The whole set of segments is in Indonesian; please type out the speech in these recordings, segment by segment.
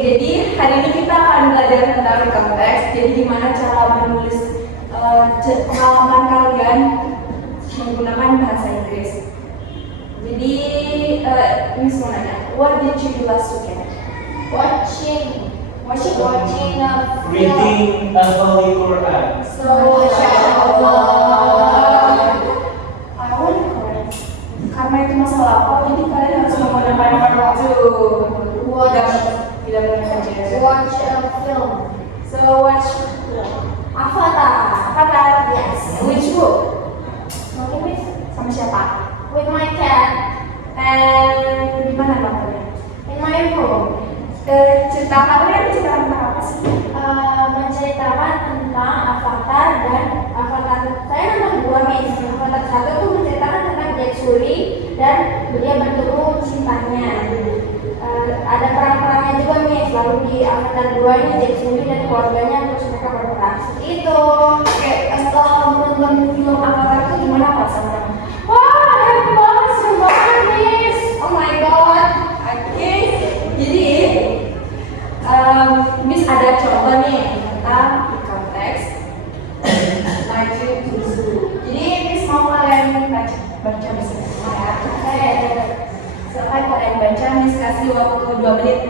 Jadi hari ini kita akan belajar tentang konteks. Jadi gimana cara menulis pengalaman kalian menggunakan bahasa Inggris. Jadi Miss mau nanya, what did you do last weekend? Watching a film. Reading a Holy Quran. So, mashallah. I want to correct. Karena itu masalah apa, jadi kalian harus menggunakan verb to. Tidak boleh saja. Watch a film. So watch Avatar. Yes. Which book? Sama siapa? With my cat And di mana nontonnya? in my room. Cerita Avatarnya cerita tentang apa sih? Menceritakan tentang Avatar dan Avatar. Saya nonton dua nih. Avatar satu tuh menceritakan tentang Jack Sully dan dia bertemu cintanya. Ada perang-perangnya juga nih. Lalu di Avatar 2 ini Jack Sully dan keluarganya terus mereka berperang. Seperti itu. Oke, setelah kamu nonton film Avatar itu gimana perasaanmu? Wah, happy banget, seru banget, Miss. Oh my god. Oke, jadi Miss ada contoh nih tentang konteks. Maju to zoo. Jadi Miss mau kalian baca bersama ya. Silakan kalian baca, Miss kasih waktu 2 menit.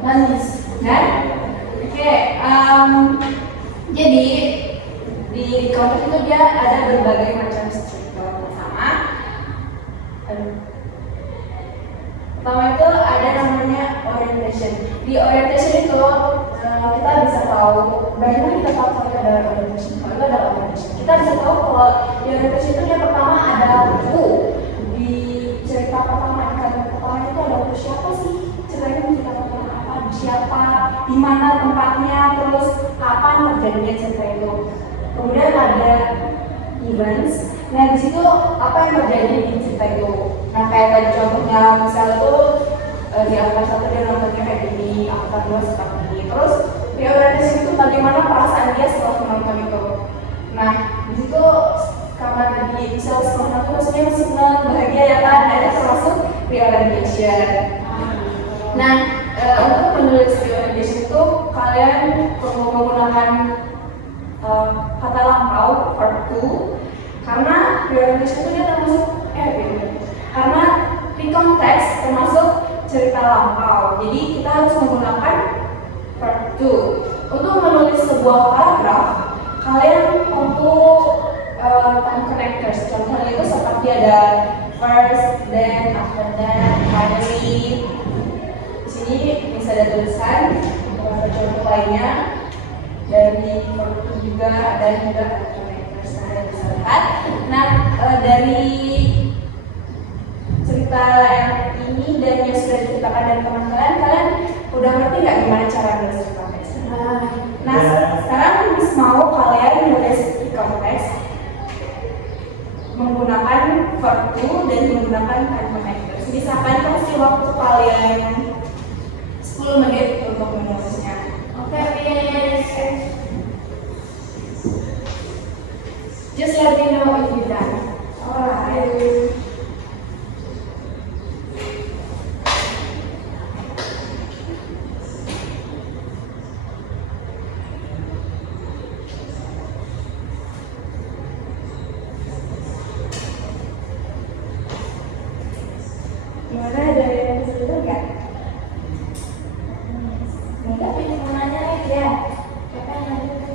Dan oke, jadi di konteks itu dia ada berbagai macam cerita. Pertama itu ada namanya orientation. Di orientation itu kita bisa tahu bagaimana kita tahu kalau ada orientation. Kalau itu ada orientation, kita bisa tahu kalau di orientation itu yang pertama ada who. Di cerita pertama, kata pertama itu ada who, siapa sih ceritanya, cerita pertama apa, siapa, di mana tempatnya, terus kapan terjadinya cerita itu. Kemudian ada events. Nah di situ apa yang terjadi di cerita itu. Nah kayak tadi contohnya misalnya tuh di Avatar 1 dia nontonnya kayak gini, Avatar 2 seperti ini. Terus di orientation itu bagaimana perasaan dia setelah menonton itu. Nah di situ karena tadi misalnya setelah nonton maksudnya senang, bahagia ya kan. Nah itu termasuk orientation. Nah untuk menulis orientation itu kalian perlu menggunakan kata lampau verb to. Karena orientation itu dia termasuk karena di konteks termasuk cerita lampau. Jadi kita harus menggunakan verb to. Untuk menulis sebuah paragraf, kalian perlu time connectors. Contohnya itu seperti ada first, then, after that, finally. Di sini bisa ada tulisan, ada contoh lainnya. Dari verb to juga ada juga connectors. Kalian bisa lihat. Nah dari cerita yang ini dan yang sudah diceritakan dari teman kalian udah ngerti nggak gimana cara menulis konteks? Nah sekarang Miss mau kalian menulis konteks menggunakan verb to dan menggunakan time connectors. Bisa kalian kasih waktu kalian 10 menit untuk menulisnya. Oke, Miss. Just let me know if you're done. Alright. Gimana, ada yang sesuatu nggak? Enggak, pengen mau nanya lagi ya. Siapa yang nanya itu?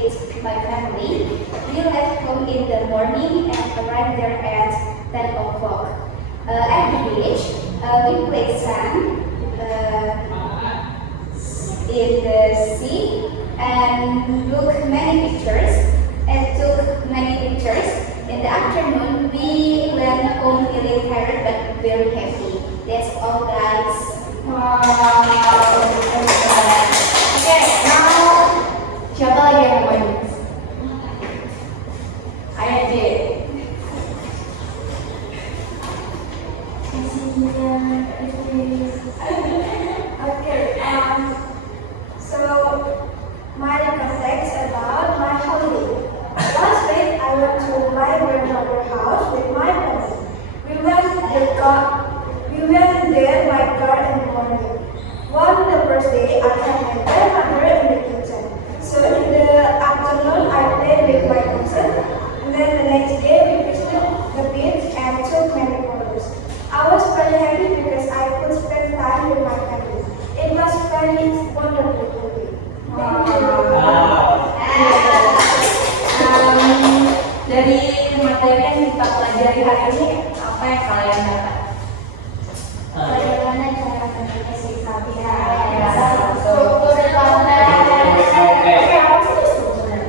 visit my family. We left home in the morning and arrived there at 10 o'clock. At the beach, we played sand in the sea and took many pictures. In the afternoon, we went home feeling tired but very happy. That's all, guys. Oke, now siapa lagi yang mau main? Ayo J. Okay, so my reflects about my holiday. Last week I went to my grandmother's house with my family. We went there by car in the morning. On the first day I had my grandmother in the kitchen. So in the afternoon I played with my cousin. And then the next day we visited the beach and took many photos. I was very happy because I could spend time with my family. It was very wonderful to me. Thank you. Dari materi yang kita pelajari hari ini, apa yang kalian dapat? Bagaimana cara komunikasi Ya, struktur konten, Oke, apa sih strukturnya?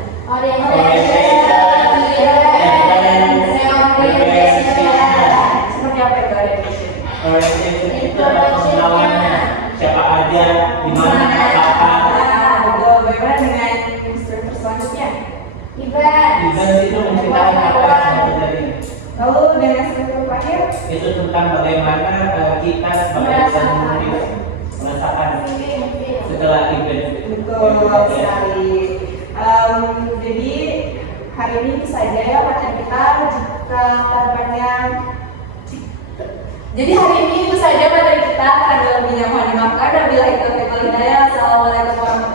Seperti apa itu orientation? Orientation itu adalah pengenalannya, siapa aja, di mana, kapan. Betul. Bagaimana dengan instruktur selanjutnya? Event itu menceritakan apa yang akan terjadi. Lalu dengan instruktur terakhir? Itu tentang bagaimana kita sebagai pengemudi merasakan setelah event. Betul sekali. Jadi hari ini bisa aja ya materi kita jika tanpanya. Jadi hari ini itu saja materi kita, karena lebih nyaman dimakan. Wabillahi taufiq wal hidayah. Assalamualaikum warahmatullahi wabarakatuh.